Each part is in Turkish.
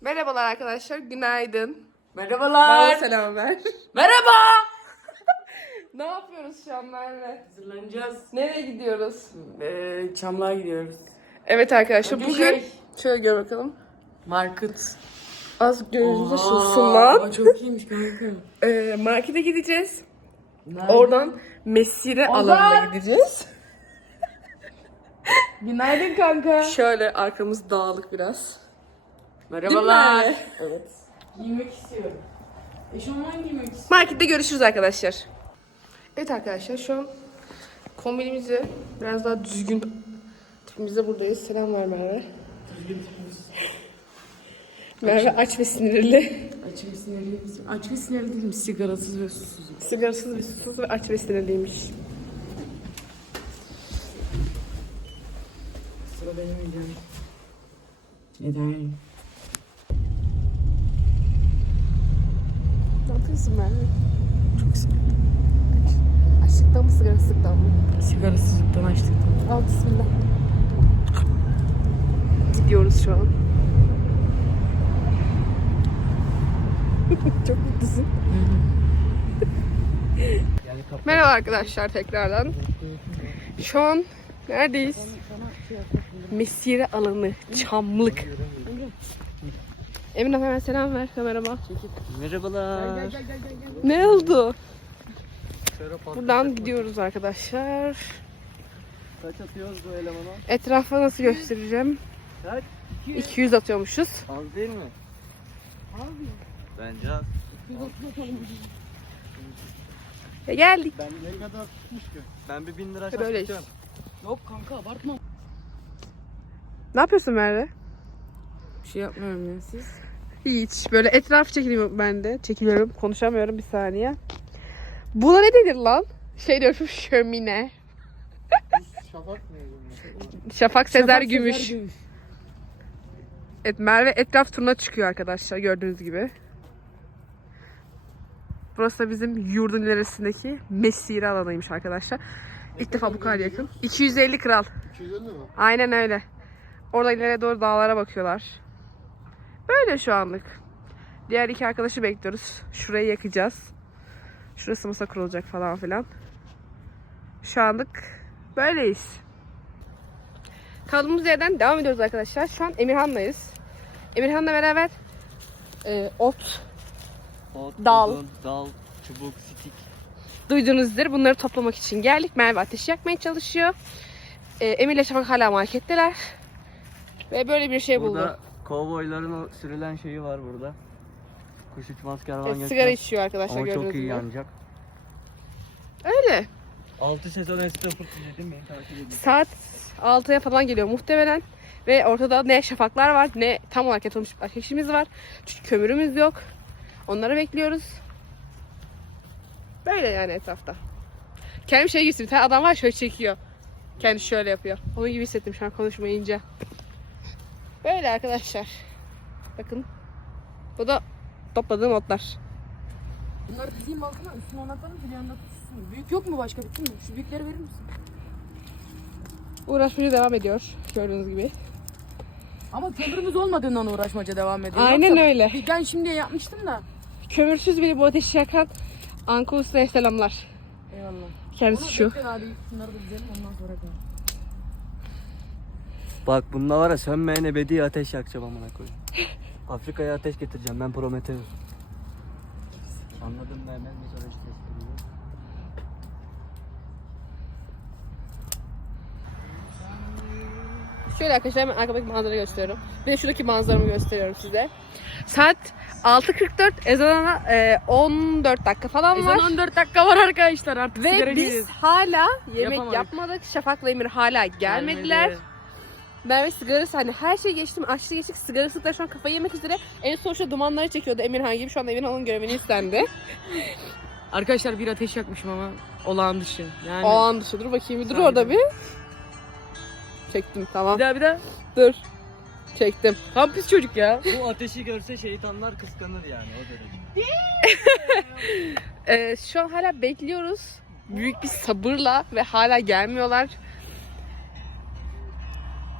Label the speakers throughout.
Speaker 1: Merhabalar arkadaşlar, günaydın.
Speaker 2: Merhabalar.
Speaker 1: selam ver.
Speaker 2: Merhaba.
Speaker 1: ne yapıyoruz şu an Merve?
Speaker 2: Hazırlanacağız.
Speaker 1: Nereye gidiyoruz?
Speaker 2: Ee, Çamlığa gidiyoruz.
Speaker 1: Evet arkadaşlar,
Speaker 2: Önce
Speaker 1: bugün...
Speaker 2: şey-
Speaker 1: Şöyle gör bakalım.
Speaker 2: Market.
Speaker 1: Az gözünüzü sussun lan.
Speaker 2: Çok iyiymiş kanka.
Speaker 1: Ee, markete gideceğiz. Oradan mesire
Speaker 2: Ozan!
Speaker 1: alanına gideceğiz.
Speaker 2: Günaydın kanka.
Speaker 1: Şöyle arkamız dağılık biraz.
Speaker 2: Merhabalar.
Speaker 1: Evet.
Speaker 2: Giymek istiyorum. Eşofman giymek istiyorum.
Speaker 1: Markette görüşürüz arkadaşlar. Evet arkadaşlar şu an kombinimizi biraz daha düzgün tipimizde buradayız. Selam ver Merve. Merve aç ve sinirli.
Speaker 2: Aç ve sinirliyim. Aç ve sinirli değilim. Sigarasız ve susuzum.
Speaker 1: Sigarasız ve susuz ve aç ve sinirliymiş.
Speaker 2: Sıra benim videom. Neden?
Speaker 1: Ne yapıyorsun Merve? Çok sinirli. Açlıktan mı sigarasızlıktan mı?
Speaker 2: Sigarasızlıktan açtık.
Speaker 1: Al bismillah. Gidiyoruz şu an. Çok mutlusun. Merhaba arkadaşlar tekrardan. Şu an neredeyiz? Mesire alanı, Çamlık. Emine hemen selam ver kamerama.
Speaker 3: Merhabalar.
Speaker 1: Ne oldu? Buradan gidiyoruz arkadaşlar.
Speaker 3: Kaç atıyoruz bu elemana?
Speaker 1: Etrafa nasıl göstereceğim?
Speaker 3: Kaç?
Speaker 1: 200 atıyormuşuz.
Speaker 3: Az değil mi? Abi. Bence az.
Speaker 1: Ve geldik.
Speaker 3: Ben ne kadar tutmuş ki? Ben bir bin lira
Speaker 1: Böyle
Speaker 3: şaşırtıyorum.
Speaker 2: Yok kanka abartma.
Speaker 1: Ne yapıyorsun Merve?
Speaker 2: Bir şey yapmıyorum ya siz.
Speaker 1: Hiç. Böyle etraf çekiliyorum ben de. Çekiliyorum. Konuşamıyorum bir saniye. Buna ne denir lan? Şey diyorum şömine.
Speaker 3: Şafak mı
Speaker 1: Şafak Sezer
Speaker 2: Şafak
Speaker 1: Gümüş.
Speaker 2: Sezer Gümüş.
Speaker 1: Evet Merve etraf turuna çıkıyor arkadaşlar gördüğünüz gibi. Burası da bizim yurdun ilerisindeki mesire alanıymış arkadaşlar. İlk defa bu kadar yakın. 250 kral.
Speaker 3: 250 mi?
Speaker 1: Aynen öyle. Orada ileriye doğru dağlara bakıyorlar. Böyle şu anlık. Diğer iki arkadaşı bekliyoruz. Şurayı yakacağız. Şurası masa kurulacak falan filan. Şu anlık böyleyiz. Kaldığımız yerden devam ediyoruz arkadaşlar. Şu an Emirhan'layız. Emirhan'la beraber e, ot
Speaker 3: Ot,
Speaker 1: Dal.
Speaker 3: odun, dal, çubuk, stik.
Speaker 1: duydunuzdur. Bunları toplamak için geldik. Merve ateş yakmaya çalışıyor. E, Emir ile Şafak hala marketteler. Ve böyle bir şey buldu.
Speaker 3: Kovboyların o sürülen şeyi var burada. Kuş uçmaz kervan
Speaker 1: Evet,
Speaker 3: geçmez.
Speaker 1: sigara içiyor arkadaşlar
Speaker 3: Ama
Speaker 1: gördüğünüz
Speaker 3: çok iyi
Speaker 1: gibi.
Speaker 3: yanacak.
Speaker 1: Öyle.
Speaker 3: 6 sezon Estafurt izledim beni takip edin.
Speaker 1: Saat 6'ya falan geliyor muhtemelen. Ve ortada ne şafaklar var ne tam olarak yatılmış bir ateşimiz var. Çünkü kömürümüz yok. Onları bekliyoruz. Böyle yani etrafta. Kendim şey gibi hissettim. Bir tane adam var şöyle çekiyor. Kendi şöyle yapıyor. Onun gibi hissettim şu an konuşmayınca. Böyle arkadaşlar. Bakın. Bu da topladığım otlar.
Speaker 2: Bunları dizeyim altına üstüne onatalım bir yanda tutsun. Büyük yok mu başka bitti mi? Şu büyükleri verir misin?
Speaker 1: Uğraşmaya devam ediyor. Gördüğünüz gibi.
Speaker 2: Ama kömürümüz olmadığından uğraşmaca devam ediyor.
Speaker 1: Aynen
Speaker 2: Yoksa
Speaker 1: öyle.
Speaker 2: Ben şimdiye yapmıştım da.
Speaker 1: Kömürsüz bile bu ateşi yakan Anka Usta'ya selamlar.
Speaker 2: Eyvallah.
Speaker 1: Kendisi şu.
Speaker 2: Bekle abi şunları da dizelim ondan sonra koyalım.
Speaker 3: Bak bunda var ya sönmeyen ebedi ateş yakacağım amına koyayım. Afrika'ya ateş getireceğim ben Prometheus. Hemen bir sonra işte espriyi.
Speaker 1: Şöyle arkadaşlar hemen arkadaki manzarayı gösteriyorum. Bir de şuradaki manzaramı gösteriyorum size. Saat 6.44 ezana e, 14 dakika falan var.
Speaker 2: Ezan 14 dakika var arkadaşlar artık
Speaker 1: Ve biz hala yemek
Speaker 2: Yapamadık.
Speaker 1: yapmadık. Şafak'la Emir hala gelmediler.
Speaker 2: Gelmedi.
Speaker 1: Merve sigarası hani her şey geçtim açtı geçtik sigarası da şu an kafayı yemek üzere. En son şu dumanları çekiyordu Emirhan gibi. Şu anda Emirhan'ın görevini üstlendi.
Speaker 2: Arkadaşlar bir ateş yakmışım ama olağan dışı. Yani.
Speaker 1: o an dışı dur bakayım bir dur
Speaker 2: Saygı.
Speaker 1: orada bir. Çektim tamam.
Speaker 2: Bir daha bir daha.
Speaker 1: Dur. Çektim.
Speaker 2: Tam pis çocuk ya.
Speaker 3: Bu ateşi görse şeytanlar kıskanır yani o derece.
Speaker 1: Ee, şu an hala bekliyoruz. Büyük bir sabırla ve hala gelmiyorlar.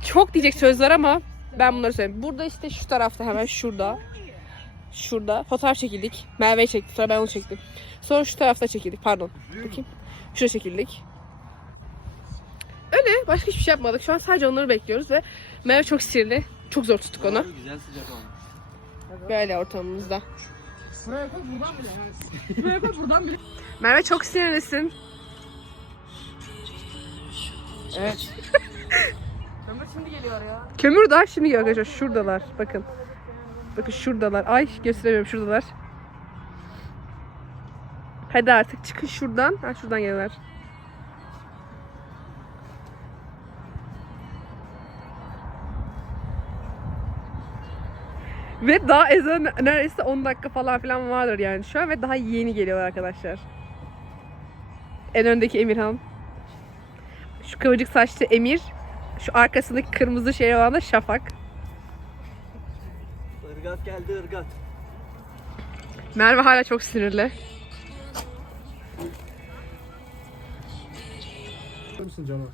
Speaker 1: Çok diyecek söz var ama Ben bunları söyleyeyim. Burada işte şu tarafta hemen şurada. Şurada fotoğraf çekildik. Merve çekti. Sonra ben onu çektim. Sonra şu tarafta çekildik. Pardon. Bakayım. Şurada çekildik. Öyle. Başka hiçbir şey yapmadık. Şu an sadece onları bekliyoruz ve Merve çok sinirli. Çok zor tuttuk onu.
Speaker 3: Güzel sıcak olmuş.
Speaker 1: Böyle ortamımızda.
Speaker 2: Buraya koy buradan bile. Yani. Buraya koy buradan bile.
Speaker 1: Merve çok sinirlisin.
Speaker 2: Evet. Şimdi geliyor ya.
Speaker 1: Kömür daha şimdi geliyor arkadaşlar. Şuradalar. Bakın. Bakın şuradalar. Ay gösteremiyorum şuradalar. Hadi artık çıkın şuradan. Ha şuradan geliyorlar. Ve daha ezan neredeyse 10 dakika falan filan vardır yani şu an ve daha yeni geliyorlar arkadaşlar. En öndeki Emirhan. Şu kıvırcık saçlı Emir. Şu arkasındaki kırmızı şey olan da Şafak.
Speaker 3: Irgat geldi ırgat.
Speaker 1: Merve hala çok sinirli.
Speaker 4: misin canım?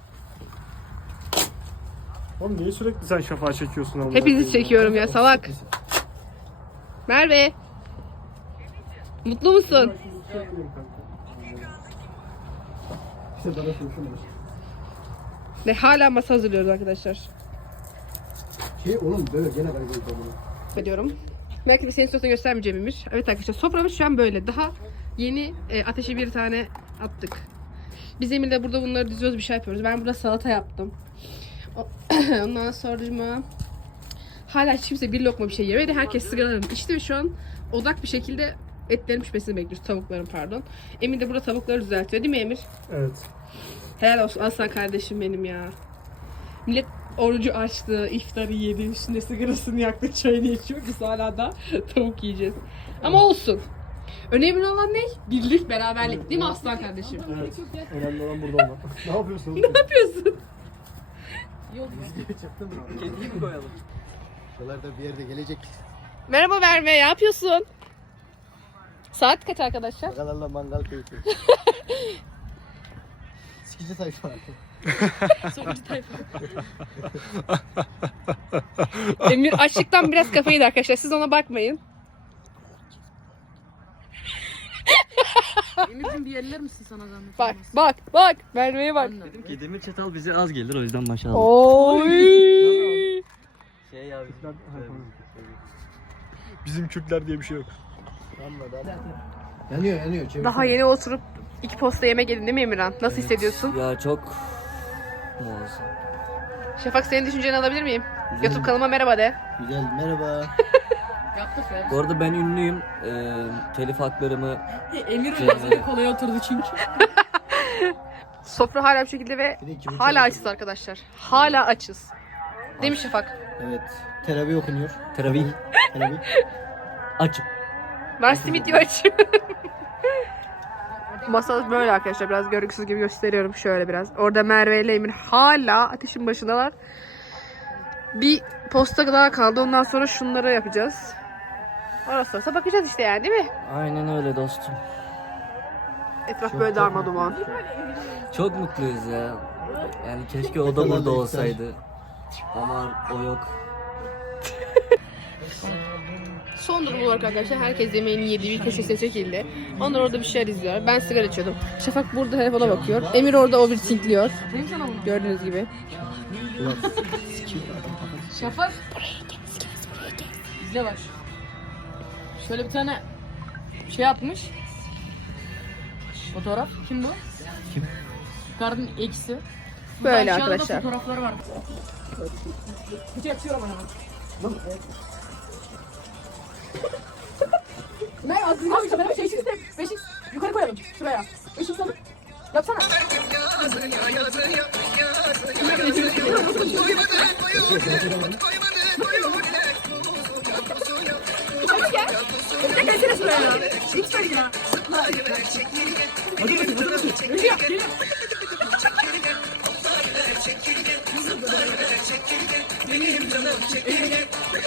Speaker 4: Oğlum niye sürekli sen şafağı çekiyorsun Allah
Speaker 1: Hepinizi çekiyorum ya salak. Merve. Mutlu musun?
Speaker 4: İşte bana şunu
Speaker 1: Ve hala masa hazırlıyoruz arkadaşlar.
Speaker 4: Şey oğlum böyle gene ben göreceğim
Speaker 1: Ediyorum. Belki de senin suratını göstermeyeceğim Emir. Evet arkadaşlar soframız şu an böyle. Daha yeni e, ateşe bir tane attık. Biz Emir'le burada bunları diziyoruz bir şey yapıyoruz. Ben burada salata yaptım. Ondan sonra hala hiç kimse bir lokma bir şey yemedi. Herkes sigaralarını içti ve şu an odak bir şekilde etlerin pişmesini bekliyoruz. Tavukların pardon. Emir de burada tavukları düzeltiyor değil mi Emir?
Speaker 4: Evet.
Speaker 1: Helal olsun aslan kardeşim benim ya. Millet orucu açtı, iftarı yedi, üstüne sigarasını yaktı, çayını içiyor. Biz hala da tavuk yiyeceğiz. Ama olsun. Önemli olan ne? Birlik, beraberlik. Değil mi aslan kardeşim?
Speaker 4: Evet. Önemli olan burada olmak. ne yapıyorsun?
Speaker 1: Ne yapıyorsun?
Speaker 3: Kediyi mi koyalım?
Speaker 5: Buralarda bir yerde gelecek.
Speaker 1: Merhaba Merve, ne yapıyorsun? Saat kaç arkadaşlar?
Speaker 5: Agalarla mangal keyfi. Sikici sayfa.
Speaker 1: Emir açlıktan biraz kafayı yedi arkadaşlar. Siz ona bakmayın.
Speaker 2: Emir'cim bir yerler misin sana zahmet?
Speaker 1: Bak, bak, bak. Merve'ye bak.
Speaker 3: Dedim ki demir çatal bize az gelir o yüzden maşallah.
Speaker 1: Oy.
Speaker 3: Şey ya biz
Speaker 4: Bizim Kürtler diye bir şey yok.
Speaker 5: Yanıyor yanıyor. Çevir.
Speaker 1: Daha yeni oturup iki posta yemek yedin değil mi Emirhan? Nasıl hissediyorsun?
Speaker 3: Ya çok muazzam.
Speaker 1: Şafak senin düşünceni alabilir miyim? YouTube kanalıma merhaba de.
Speaker 5: Güzel merhaba.
Speaker 2: Yaptık ya.
Speaker 3: Bu arada ben ünlüyüm. Ee, telif haklarımı
Speaker 2: Emir
Speaker 3: Cemre.
Speaker 2: öyle kolaya oturdu çünkü.
Speaker 1: Sofra hala bir şekilde ve
Speaker 5: Bir de iki buçuk
Speaker 1: hala
Speaker 5: oldu.
Speaker 1: açız arkadaşlar. Hala açız. Değil mi Şafak?
Speaker 5: Evet. Terapi okunuyor.
Speaker 3: teravih
Speaker 5: Terapi.
Speaker 3: açıp.
Speaker 1: Ben simit yiyor açım. Masa böyle arkadaşlar. Biraz görgüsüz gibi gösteriyorum şöyle biraz. Orada Merve ile Emir hala ateşin başındalar. Bir posta daha kaldı. Ondan sonra şunları yapacağız. Orası olsa bakacağız işte yani değil mi?
Speaker 3: Aynen öyle dostum.
Speaker 1: Etraf böyle darma duman.
Speaker 3: Çok mutluyuz ya. Yani keşke o da burada olsaydı. Ama o yok.
Speaker 1: Son durum olarak arkadaşlar herkes yemeğini yediği bir köşesine çekildi. Onlar orada bir şeyler izliyor. Ben sigara içiyordum. Şafak burada telefona bakıyor. Emir orada overthinkliyor.
Speaker 2: Benim sana bunu.
Speaker 1: Gördüğünüz gibi.
Speaker 2: Şafak. İzle bak. Şöyle bir tane şey atmış. Fotoğraf. Kim bu?
Speaker 3: Kim?
Speaker 2: Yukarıdan eksi.
Speaker 1: Böyle arkadaşlar.
Speaker 2: fotoğrafları var. Kutu açıyorum ben işte benim şey işte beşik yukarı koyalım şuraya. Beşik sana. Yapsana. Hadi gel. Hadi gelsene şuraya. Lütfen ya. Hadi mısın? Hadi mısın? Geliyor. Geliyor. Hemen